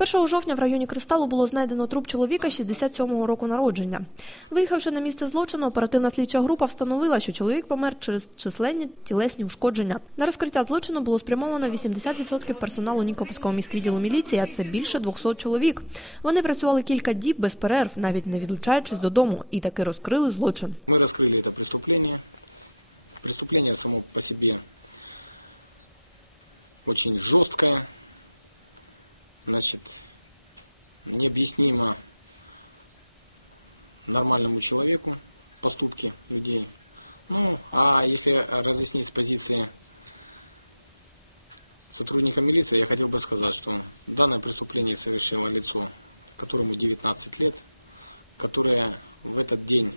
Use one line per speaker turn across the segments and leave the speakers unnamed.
1 жовтня в районі Кристалу було знайдено труп чоловіка 67-го року народження. Виїхавши на місце злочину, оперативна слідча група встановила, що чоловік помер через численні тілесні ушкодження. На розкриття злочину було спрямовано 80% персоналу Нікопольського міськвідділу міліції, а це більше 200 чоловік. Вони працювали кілька діб без перерв, навіть не відлучаючись додому, і таки розкрили злочин.
Мы раскрыли это преступление. Преступление само по себе очень жесткое, Значит, необъяснимо нормальному человеку поступки людей. Ну, а если разъяснить с позиции сотрудника милиции, я хотел бы сказать, что данное преступление совершило лицо, которому 19 лет, которое в этот день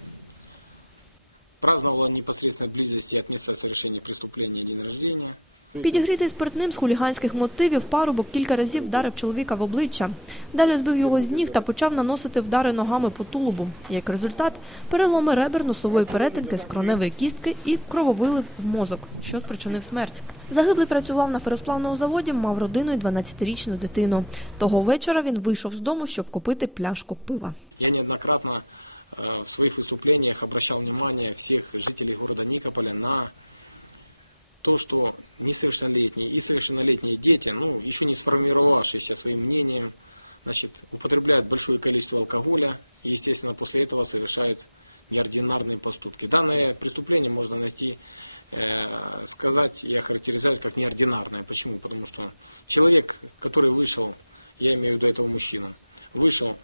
праздновало непосредственно близости от места совершения преступления день рождения.
Підігрітий спиртним з хуліганських мотивів парубок кілька разів вдарив чоловіка в обличчя. Далі збив його з ніг та почав наносити вдари ногами по тулубу. Як результат, переломи ребер носової перетинки, скроневої кістки і крововилив в мозок, що спричинив смерть. Загиблий працював на феросплавному заводі, мав родину і 12-річну дитину. Того вечора він вийшов з дому, щоб купити пляшку пива.
Я неоднократно э, в своих выступлениях обращал внимание всех жителей города Никополя на то, что несовершеннолетние и совершеннолетние дети, ну, еще не сформировавшиеся своим мнением, значит, употребляют большое количество алкоголя и, естественно, после этого совершают неординарные поступки. Данное преступление можно найти, э, сказать и охарактеризовать как неординарное. Почему? Потому что человек, который вышел, я имею в виду этого мужчину, вышел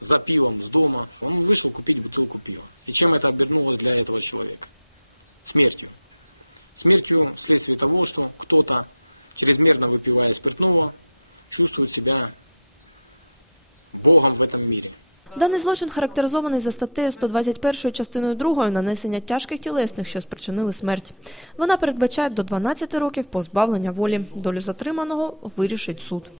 за пивом с дома, он вышел купить бутылку пива. И чем это обернулось для этого человека? Смертью. Смертью вследствие того, что кто-то, чрезмерно выпивая спиртного, чувствует себя Богом в этом мире.
Даний злочин характеризований за статтею 121 частиною 2 нанесення тяжких тілесних, що спричинили смерть. Вона передбачає до 12 років позбавлення волі. Долю затриманого вирішить суд.